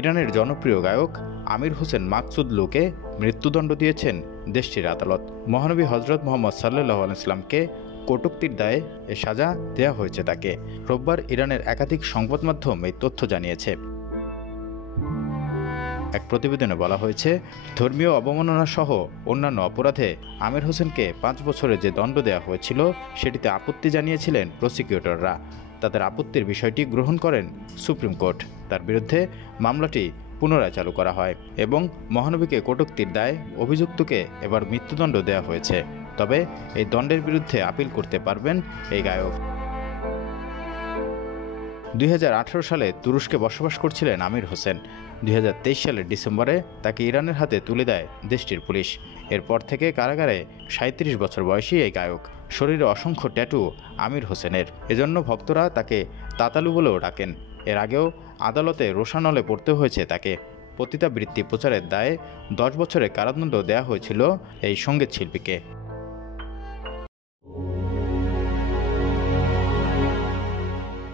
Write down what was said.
ইরানের জনপ্রিয় গায়ক আমির হোসেন মাকসুদলুকে মৃত্যুদণ্ড দিয়েছেন দেশটির আদালত। মহানবী হজরত মুহাম্মদ সাল্লাল্লাহু আলাইহি ওয়াসাল্লামকে কটূক্তির দায়ে এ সাজা দেওয়া হয়েছে তাকে। রোববার ইরানের একাধিক সংবাদ মাধ্যম এই তথ্য জানিয়েছে। এক প্রতিবেদনে বলা হয়েছে, ধর্মীয় অবমাননা সহ অন্যান্য অপরাধে আমির হোসেনকে 5 বছরের যে দণ্ড দেওয়া হয়েছিল সেটিতে আপত্তি জানিয়েছিলেন প্রসিকিউটররা। তাদের আপত্তির বিষয়টি গ্রহণ করেন সুপ্রিম কোর্ট। তার বিরুদ্ধে মামলাটি পুনরায় চালু করা হয় এবং মহানবীকে কটূক্তির দায়ে অভিযুক্তকে এবার মৃত্যুদণ্ড দেওয়া হয়েছে। তবে এই দণ্ডের বিরুদ্ধে আপিল করতে পারবেন এই গায়ক। 2018 সালে তুরস্কে বসবাস করছিলেন আমির হোসেন। 2023 সালের ডিসেম্বরে তাকে ইরানের হাতে তুলে দেয় দেশটির পুলিশ। এরপর থেকে কারাগারে 37 বছর বয়সী এই গায়ক। শরীরে অসংখ্য ট্যাটু আমির হোসেনের, এজন্য ভক্তরা তাকে তাতালু বলেও ডাকেন। এর আগেও আদালতে রোষানলে পড়তে হয়েছে তাকে। পতিতাবৃত্তি প্রচারের দায়ে 10 বছরের কারাদণ্ড দেওয়া হয়েছিল এই সঙ্গীত শিল্পীকে।